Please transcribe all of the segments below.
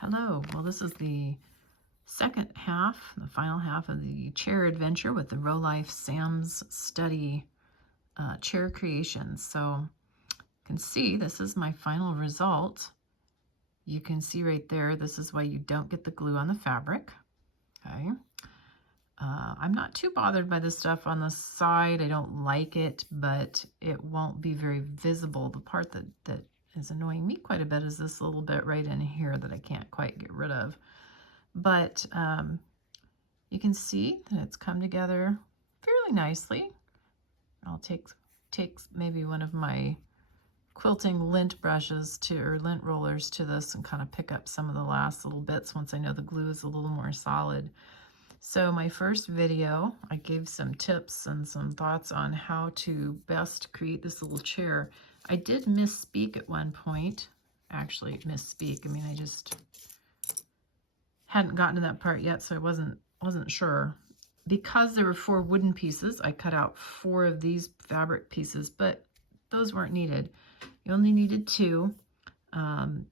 Hello. Well, this is the second half, the final half of the chair adventure with the Rolife Sam's Study chair creations. So you can see this is my final result. You can see right there, this is why you don't get the glue on the fabric. Okay. I'm not too bothered by the stuff on the side. I don't like it, but it won't be very visible. The part that is annoying me quite a bit is this little bit right in here that I can't quite get rid of. But you can see that it's come together fairly nicely. I'll take maybe one of my quilting lint brushes or lint rollers to this and kind of pick up some of the last little bits once I know the glue is a little more solid. So my first video, I gave some tips and some thoughts on how to best create this little chair. I did misspeak at one point. Actually, misspeak. I mean, I just hadn't gotten to that part yet, so I wasn't sure. Because there were 4 wooden pieces, I cut out 4 of these fabric pieces, but those weren't needed. You only needed 2.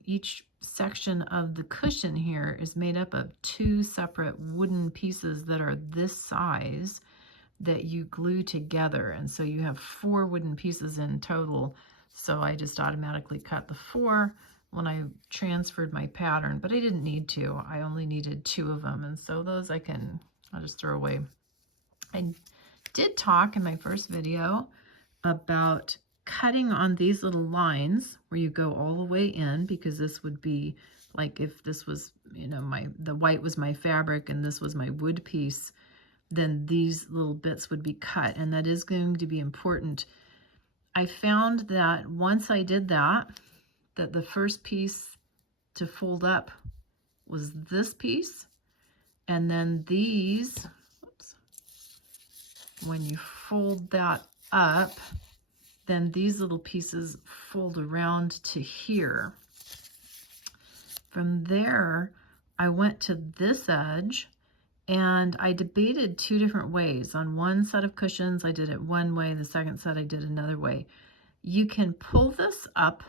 Each section of the cushion here is made up of 2 separate wooden pieces that are this size that you glue together, and so you have 4 wooden pieces in total. So I just automatically cut the 4 when I transferred my pattern, but I didn't need to. I only needed 2 of them, and so those I'll just throw away. I did talk in my first video about cutting on these little lines where you go all the way in, because this would be like if this was, the white was my fabric and this was my wood piece, then these little bits would be cut, and that is going to be important. I found that once I did that the first piece to fold up was this piece, and then these, oops, when you fold that up, then these little pieces fold around to here. From there, I went to this edge and I debated 2 different ways. On one set of cushions, I did it one way. The second set, I did another way. You can pull this up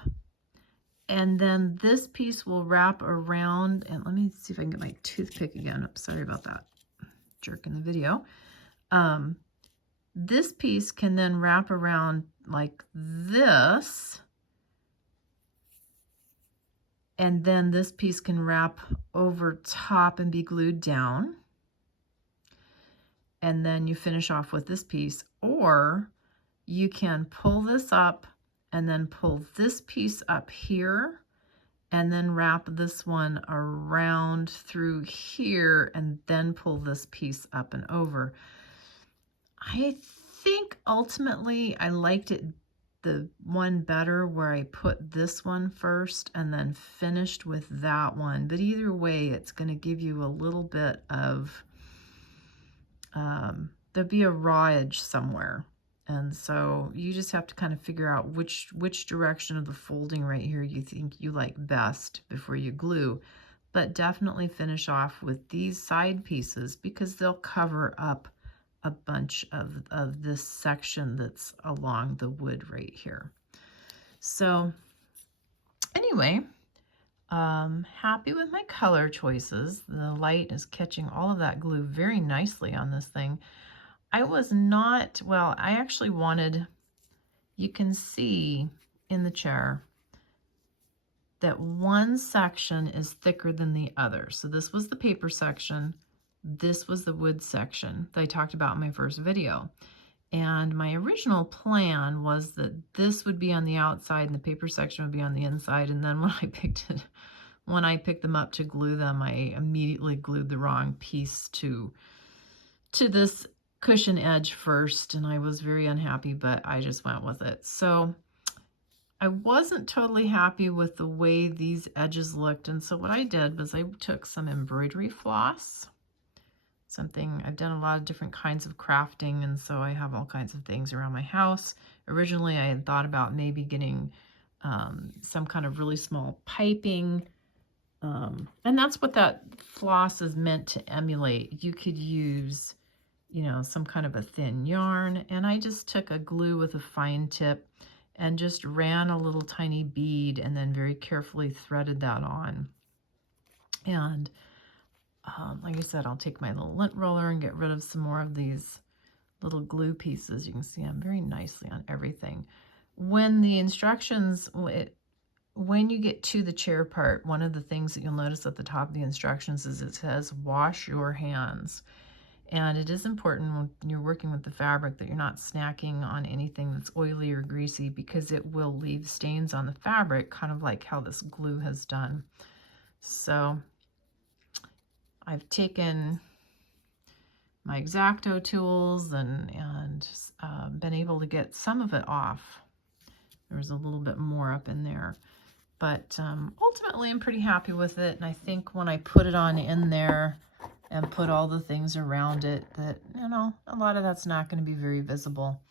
and then this piece will wrap around. And let me see if I can get my toothpick again. Oops, sorry about that. Jerk in the video. This piece can then wrap around like this, and then this piece can wrap over top and be glued down, and then you finish off with this piece. Or you can pull this up and then pull this piece up here and then wrap this one around through here and then pull this piece up and over. I think ultimately I liked it the one better where I put this one first and then finished with that one. But either way, it's going to give you a little bit of, there'll be a raw edge somewhere. And so you just have to kind of figure out which direction of the folding right here you think you like best before you glue. But definitely finish off with these side pieces because they'll cover up a bunch of this section that's along the wood right here. So anyway, happy with my color choices. The light is catching all of that glue very nicely on this thing. I was not, well, I actually wanted, you can see in the chair that one section is thicker than the other. So this was the paper section. This was the wood section that I talked about in my first video. And my original plan was that this would be on the outside and the paper section would be on the inside. And then when I picked them up to glue them, I immediately glued the wrong piece to this cushion edge first. And I was very unhappy, but I just went with it. So I wasn't totally happy with the way these edges looked. And so what I did was I took some embroidery floss. I've done a lot of different kinds of crafting, and so I have all kinds of things around my house. Originally, I had thought about maybe getting some kind of really small piping, and that's what that floss is meant to emulate. You could use, some kind of a thin yarn, and I just took a glue with a fine tip and just ran a little tiny bead and then very carefully threaded that on. And like I said, I'll take my little lint roller and get rid of some more of these little glue pieces. You can see them very nicely on everything. When the instructions, when you get to the chair part, one of the things that you'll notice at the top of the instructions is it says wash your hands. And it is important when you're working with the fabric that you're not snacking on anything that's oily or greasy, because it will leave stains on the fabric, kind of like how this glue has done. So I've taken my X-Acto tools and been able to get some of it off. There's a little bit more up in there. But ultimately, I'm pretty happy with it. And I think when I put it on in there and put all the things around it, that, you know, a lot of that's not going to be very visible.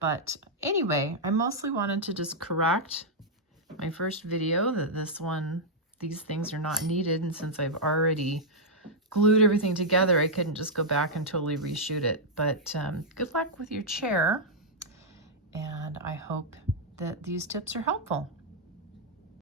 But anyway, I mostly wanted to just correct my first video that these things are not needed. And since I've already glued everything together, I couldn't just go back and totally reshoot it. But good luck with your chair. And I hope that these tips are helpful.